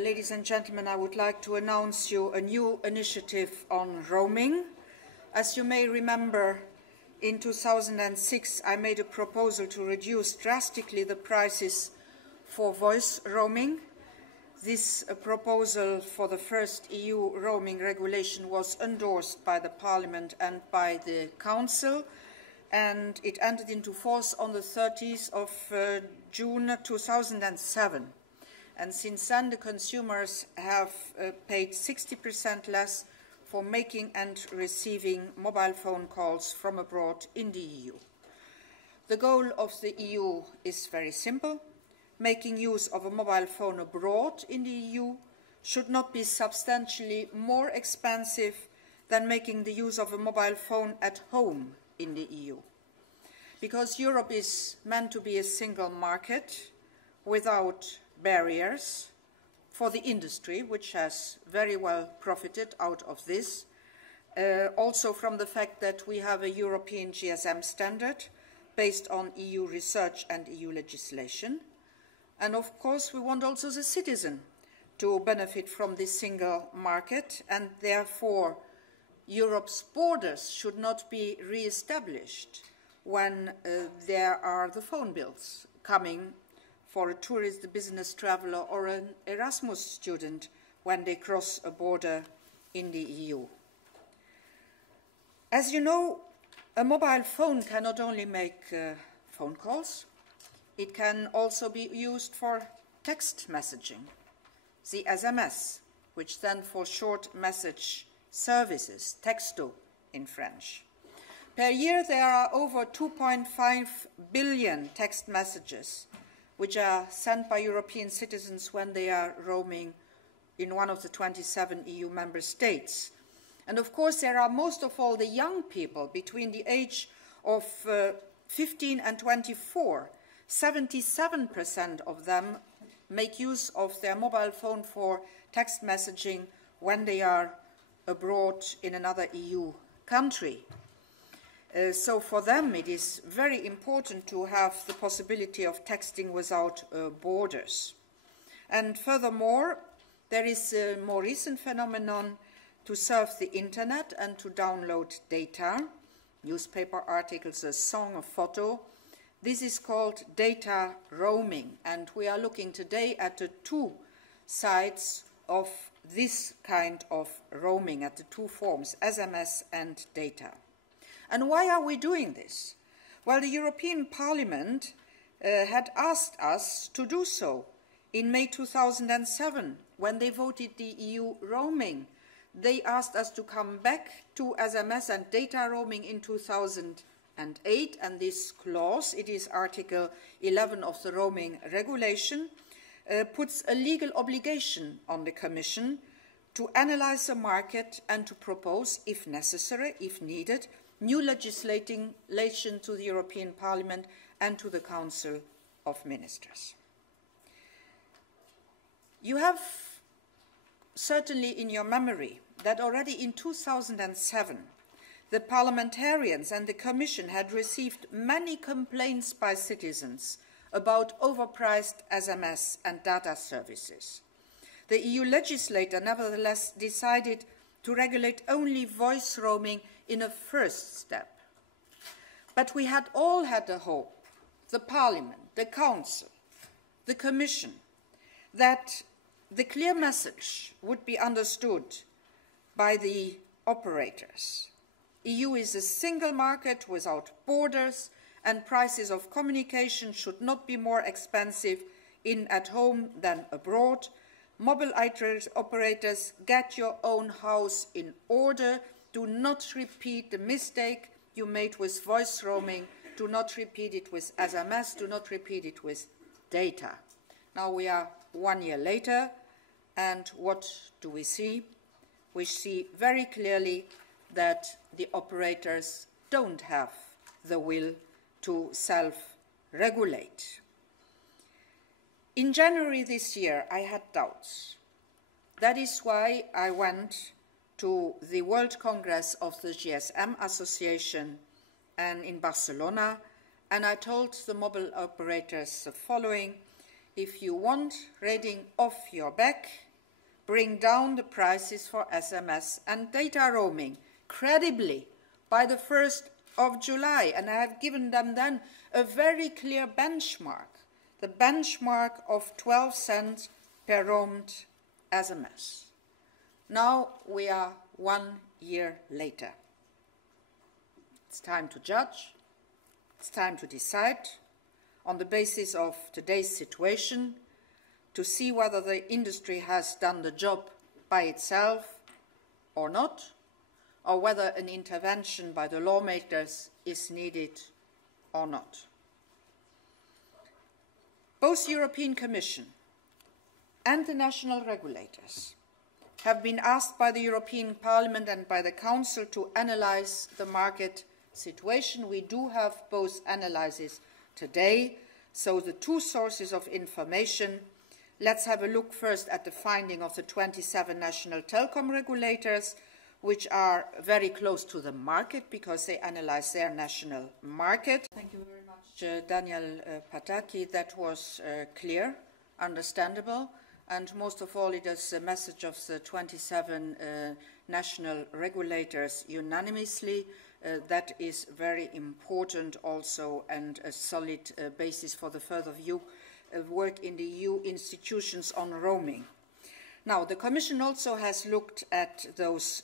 Ladies and gentlemen, I would like to announce you a new initiative on roaming. As you may remember, in 2006 I made a proposal to reduce drastically the prices for voice roaming. This proposal for the first EU roaming regulation was endorsed by the Parliament and by the Council, and it entered into force on the 30th of June 2007. And since then, the consumers have paid 60% less for making and receiving mobile phone calls from abroad in the EU. The goal of the EU is very simple. Making use of a mobile phone abroad in the EU should not be substantially more expensive than making the use of a mobile phone at home in the EU. Because Europe is meant to be a single market without barriers for the industry, which has very well profited out of this, also from the fact that we have a European GSM standard based on EU research and EU legislation. And of course, we want also the citizen to benefit from this single market, and therefore Europe's borders should not be re-established when there are the phone bills coming for a tourist, a business traveler, or an Erasmus student when they cross a border in the EU. As you know, a mobile phone can not only make phone calls, it can also be used for text messaging, the SMS, which stands for Short Message Services, texto in French. Per year, there are over 2.5 billion text messages which are sent by European citizens when they are roaming in one of the 27 EU member states. And of course, there are most of all the young people between the age of 15 and 24. 77% of them make use of their mobile phone for text messaging when they are abroad in another EU country. So for them, it is very important to have the possibility of texting without borders. And furthermore, there is a more recent phenomenon to surf the internet and to download data, newspaper articles, a song, a photo. This is called data roaming, and we are looking today at the two sides of this kind of roaming, at the two forms, SMS and data. And why are we doing this? Well, the European Parliament had asked us to do so in May 2007 when they voted the EU roaming. They asked us to come back to SMS and data roaming in 2008, and this clause, it is Article 11 of the roaming regulation, puts a legal obligation on the Commission to analyse the market and to propose, if necessary, if needed, new legislation to the European Parliament and to the Council of Ministers. You have certainly in your memory that already in 2007, the parliamentarians and the Commission had received many complaints by citizens about overpriced SMS and data services. The EU legislator nevertheless decided to regulate only voice roaming in a first step. But we had all had the hope, the Parliament, the Council, the Commission, that the clear message would be understood by the operators. EU is a single market without borders, and prices of communication should not be more expensive at home than abroad. Mobile operators, get your own house in order. Do not repeat the mistake you made with voice roaming. Do not repeat it with SMS. Do not repeat it with data. Now we are 1 year later, and what do we see? We see very clearly that the operators don't have the will to self-regulate. In January this year, I had doubts. That is why I went to the World Congress of the GSM Association and in Barcelona, and I told the mobile operators the following: if you want Reding off your back, bring down the prices for SMS and data roaming credibly by the 1st of July. And I have given them then a very clear benchmark, the benchmark of 12 cents per roamed SMS. Now we are 1 year later. It's time to judge. It's time to decide on the basis of today's situation to see whether the industry has done the job by itself or not, or whether an intervention by the lawmakers is needed or not. Both European Commission and the national regulators have been asked by the European Parliament and by the Council to analyse the market situation. We do have both analyses today, so the two sources of information. Let's have a look first at the finding of the 27 national telecom regulators, which are very close to the market because they analyse their national market. Thank you very much, Daniel Pataki. That was clear, understandable, and most of all, it is the message of the 27 national regulators unanimously. That is very important also, and a solid basis for the further work in the EU institutions on roaming. Now, the Commission also has looked at those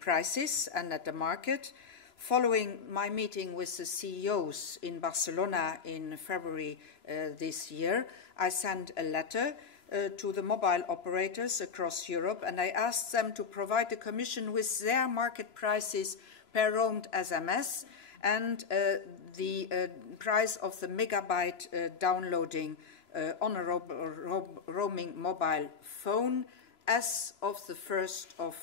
prices and at the market. Following my meeting with the CEOs in Barcelona in February this year, I sent a letter to the mobile operators across Europe, and I asked them to provide the Commission with their market prices per roamed SMS and the price of the megabyte downloading on a roaming mobile phone as of the 1st of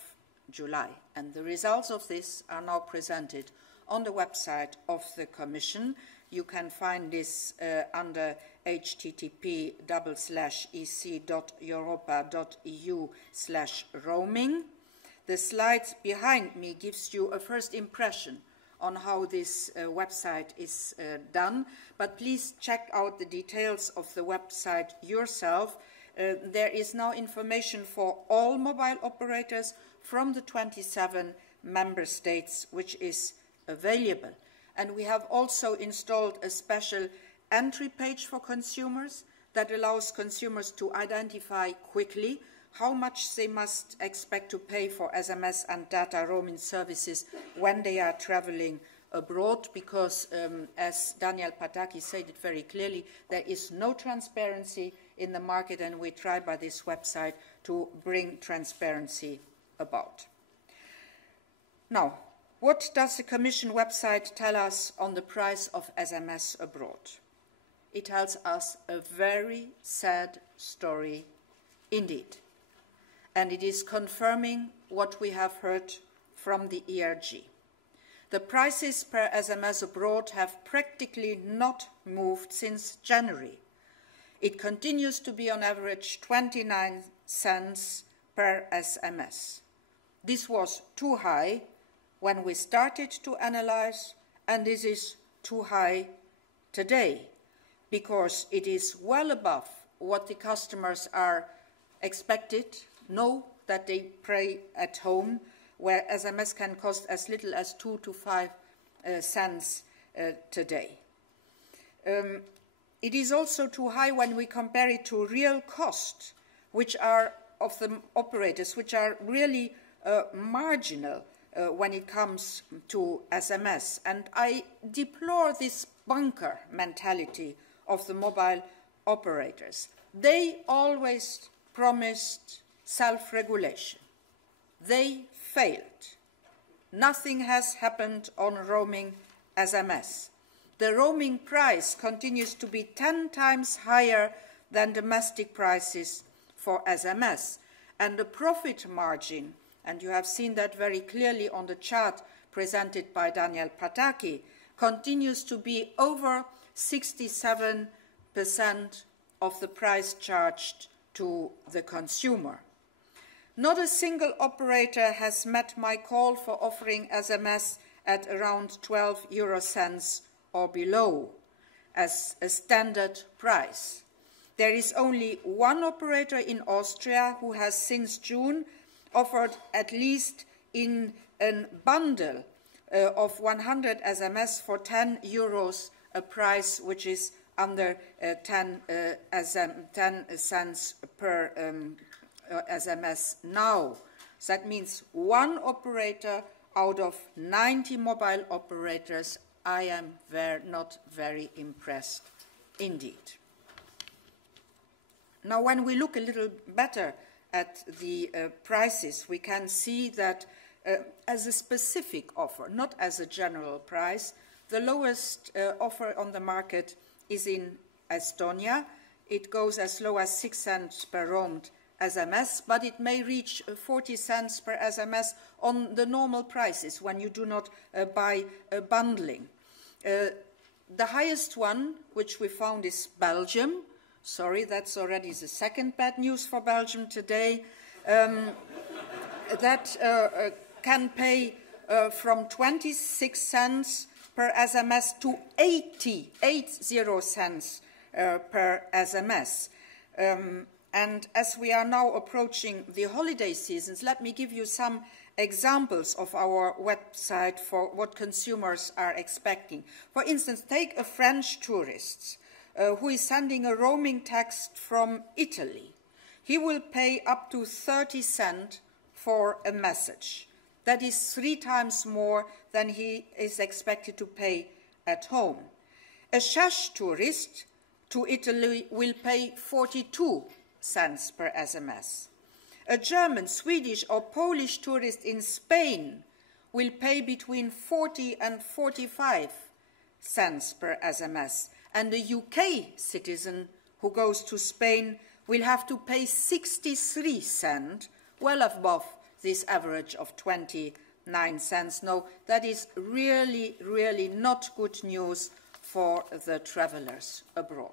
July. And the results of this are now presented on the website of the Commission. You can find this under http://ec.europa.eu/roaming. The slides behind me gives you a first impression on how this website is done, but please check out the details of the website yourself. There is now information for all mobile operators from the 27 member states which is available. And we have also installed a special entry page for consumers that allows consumers to identify quickly how much they must expect to pay for SMS and data roaming services when they are travelling abroad, because, as Daniel Pataki said it very clearly, there is no transparency in the market, and we try by this website to bring transparency about. Now, what does the Commission website tell us on the price of SMS abroad? It tells us a very sad story indeed. And it is confirming what we have heard from the ERG. The prices per SMS abroad have practically not moved since January. It continues to be on average 29 cents per SMS. This was too high when we started to analyse, and this is too high today, because it is well above what the customers are expected, know that they pay at home, where SMS can cost as little as 2 to 5 cents today. It is also too high when we compare it to real costs, which are of the operators, which are really marginal when it comes to SMS. And I deplore this bunker mentality of the mobile operators. They always promised self-regulation. They failed. Nothing has happened on roaming SMS. The roaming price continues to be 10 times higher than domestic prices for SMS. And the profit margin, and you have seen that very clearly on the chart presented by Daniel Pataki, continues to be over 67% of the price charged to the consumer. Not a single operator has met my call for offering SMS at around 12 euro cents or below as a standard price. There is only one operator in Austria who has since June offered, at least in a bundle of 100 SMS for 10 euros, a price which is under 10 cents per SMS now. So that means one operator out of 90 mobile operators. I am not very impressed indeed. Now, when we look a little better at the prices, we can see that as a specific offer, not as a general price, the lowest offer on the market is in Estonia. It goes as low as 6 cents per roamed SMS, but it may reach 40 cents per SMS on the normal prices when you do not buy bundling. The highest one, which we found, is Belgium. Sorry, that's already the second bad news for Belgium today. That can pay from 26 cents per SMS to 80 cents per SMS. And as we are now approaching the holiday seasons, let me give you some examples of our website for what consumers are expecting. For instance, take a French tourist who is sending a roaming text from Italy. He will pay up to 30 cents for a message. That is 3 times more than he is expected to pay at home. A Czech tourist to Italy will pay 42 cents per SMS. A German, Swedish or Polish tourist in Spain will pay between 40 and 45 cents per SMS. And a UK citizen who goes to Spain will have to pay 63 cents, well above this average of 29 cents. No, that is really, really not good news for the travelers abroad.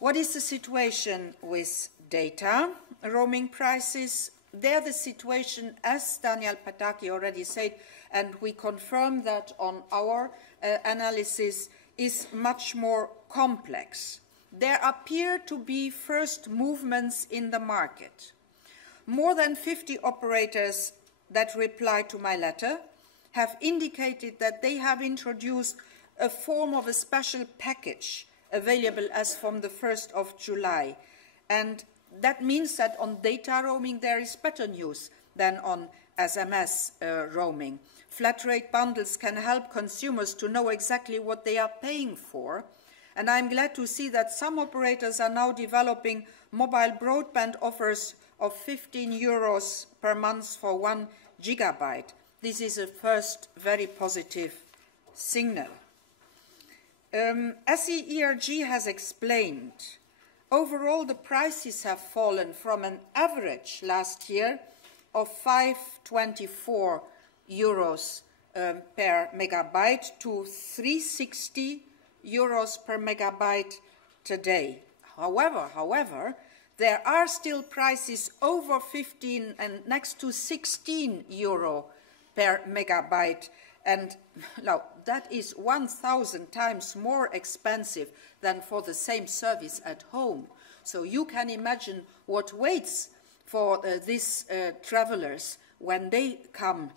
What is the situation with data roaming prices? There the situation, as Daniel Pataki already said, and we confirm that on our analysis, is much more complex. There appear to be first movements in the market. More than 50 operators that replied to my letter have indicated that they have introduced a form of a special package available as from the 1st of July. And that means that on data roaming there is better news than on SMS roaming. Flat rate bundles can help consumers to know exactly what they are paying for. And I'm glad to see that some operators are now developing mobile broadband offers of 15 euros per month for 1 gigabyte. This is a first very positive signal. As the ERG has explained, overall the prices have fallen from an average last year of 5.24 euros per megabyte to 3.60 euros per megabyte today. However, there are still prices over 15 and next to 16 euro per megabyte, and now that is 1,000 times more expensive than for the same service at home. So you can imagine what waits for these travelers when they come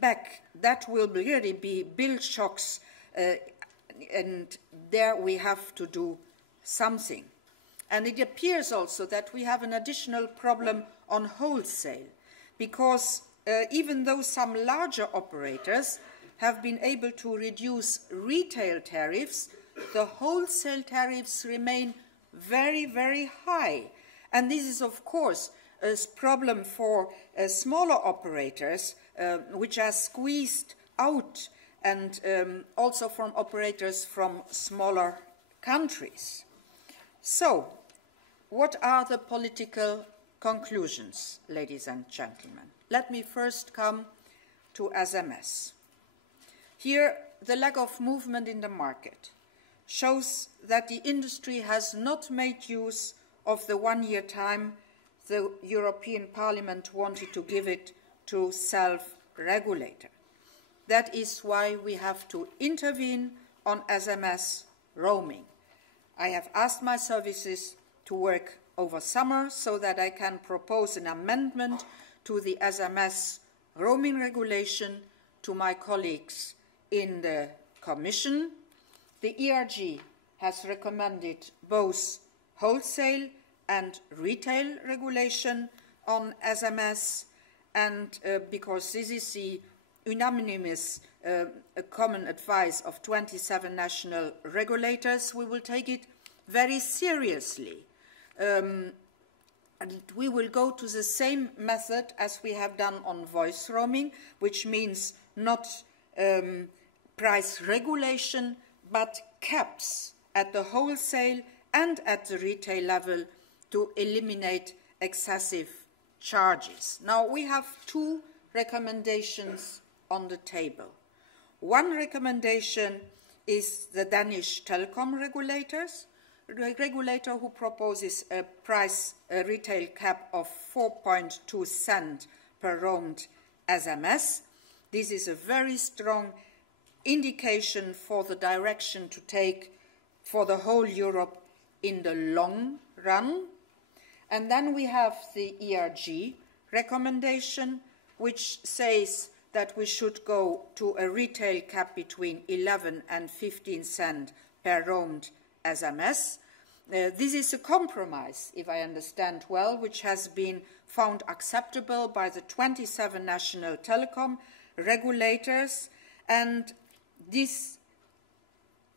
back. That will really be bill shocks, and there we have to do something. And it appears also that we have an additional problem on wholesale, because even though some larger operators have been able to reduce retail tariffs, the wholesale tariffs remain very, very high. And this is, of course, a problem for smaller operators, which are squeezed out, and also from operators from smaller countries. So, what are the political conclusions, ladies and gentlemen? Let me first come to SMS. Here, the lack of movement in the market shows that the industry has not made use of the one-year time the European Parliament wanted to give it to self-regulator. That is why we have to intervene on SMS roaming. I have asked my services to work over summer so that I can propose an amendment to the SMS roaming regulation to my colleagues in the Commission. The ERG has recommended both wholesale and retail regulation on SMS, and because this is the unanimous common advice of 27 national regulators, we will take it very seriously. And we will go to the same method as we have done on voice roaming, which means not price regulation, but caps at the wholesale and at the retail level to eliminate excessive charges. Now, we have two recommendations on the table. One recommendation is the Danish telecom regulator who proposes a retail cap of 4.2 cents per roamed SMS. This is a very strong indication for the direction to take for the whole Europe in the long run. And then we have the ERG recommendation, which says that we should go to a retail cap between 11 and 15 cents per roamed SMS. This is a compromise, if I understand well, which has been found acceptable by the 27 national telecom regulators, and this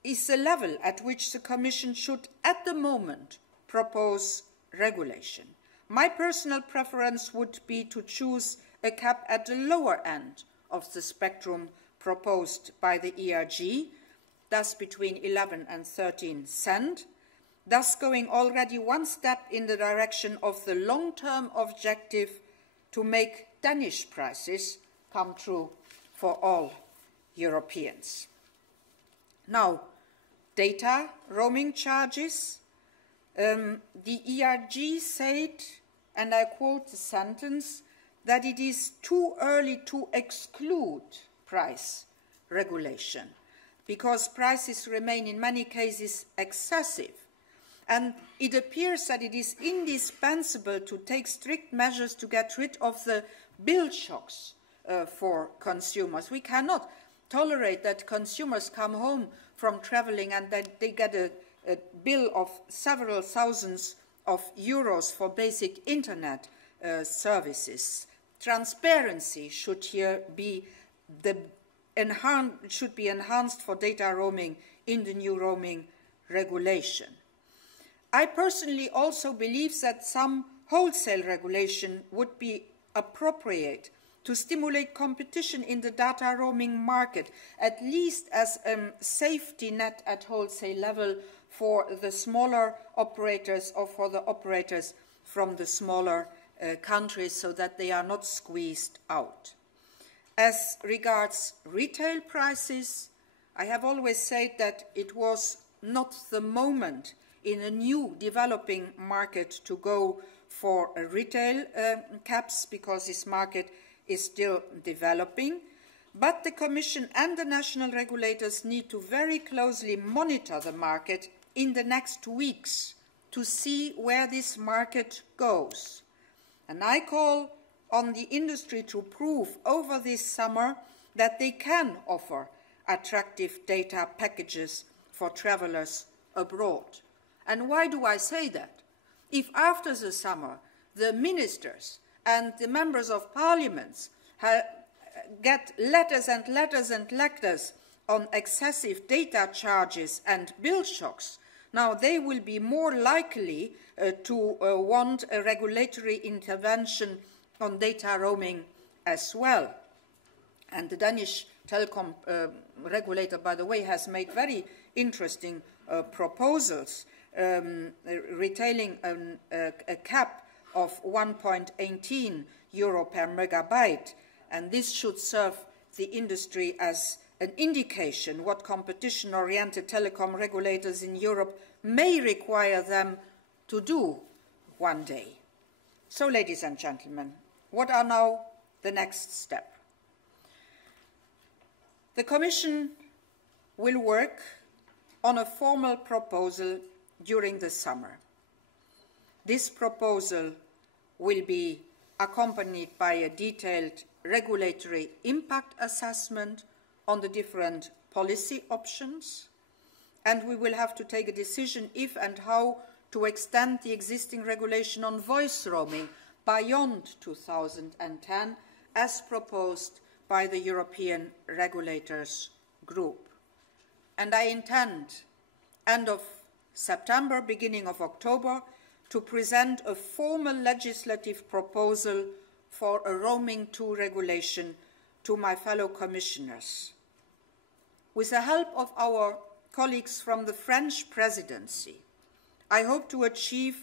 is the level at which the Commission should, at the moment, propose regulation. My personal preference would be to choose a cap at the lower end of the spectrum proposed by the ERG, thus between 11 and 13 cents, thus going already one step in the direction of the long-term objective to make Danish prices come true for all Europeans. Now, data roaming charges. The ERG said, and I quote the sentence, that it is too early to exclude price regulation because prices remain in many cases excessive. And it appears that it is indispensable to take strict measures to get rid of the bill shocks for consumers. We cannot tolerate that consumers come home from traveling and that they get a bill of several thousands of euros for basic internet services. Transparency should here be enhanced for data roaming in the new roaming regulation. I personally also believe that some wholesale regulation would be appropriate to stimulate competition in the data roaming market, at least as a safety net at wholesale level for the smaller operators or for the operators from the smaller countries so that they are not squeezed out. As regards retail prices, I have always said that it was not the moment in a new developing market to go for retail caps because this market is still developing. But the Commission and the national regulators need to very closely monitor the market in the next weeks to see where this market goes. And I call on the industry to prove over this summer that they can offer attractive data packages for travellers abroad. And why do I say that? If after the summer the ministers and the members of parliaments get letters and letters and letters on excessive data charges and bill shocks, now they will be more likely to want a regulatory intervention on data roaming as well. And the Danish telecom regulator, by the way, has made very interesting proposals, retailing a cap of 1.18 euro per megabyte, and this should serve the industry as an indication what competition-oriented telecom regulators in Europe may require them to do one day. So, ladies and gentlemen, what are now the next steps? The Commission will work on a formal proposal during the summer. This proposal will be accompanied by a detailed regulatory impact assessment on the different policy options, and we will have to take a decision if and how to extend the existing regulation on voice roaming beyond 2010, as proposed by the European Regulators Group. And I intend, end of September, beginning of October, to present a formal legislative proposal for a roaming 2 regulation to my fellow commissioners. With the help of our colleagues from the French presidency, I hope to achieve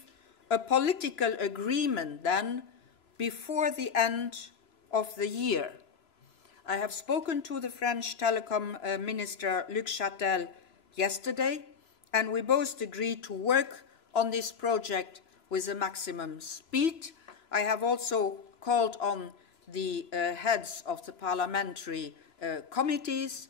a political agreement then before the end of the year. I have spoken to the French Telecom Minister Luc Chatel yesterday, and we both agreed to work on this project with the maximum speed. I have also called on the heads of the parliamentary committees.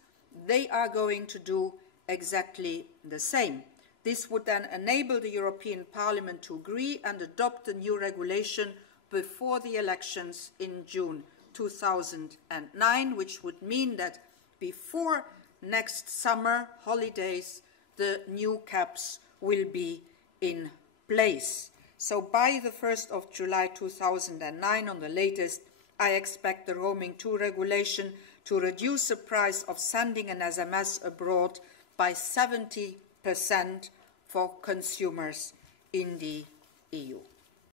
They are going to do exactly the same. This would then enable the European Parliament to agree and adopt the new regulation before the elections in June 2009, which would mean that before next summer holidays, the new caps will be in place. So by the 1st of July 2009, on the latest, I expect the roaming 2 regulation to reduce the price of sending an SMS abroad by 70% for consumers in the EU.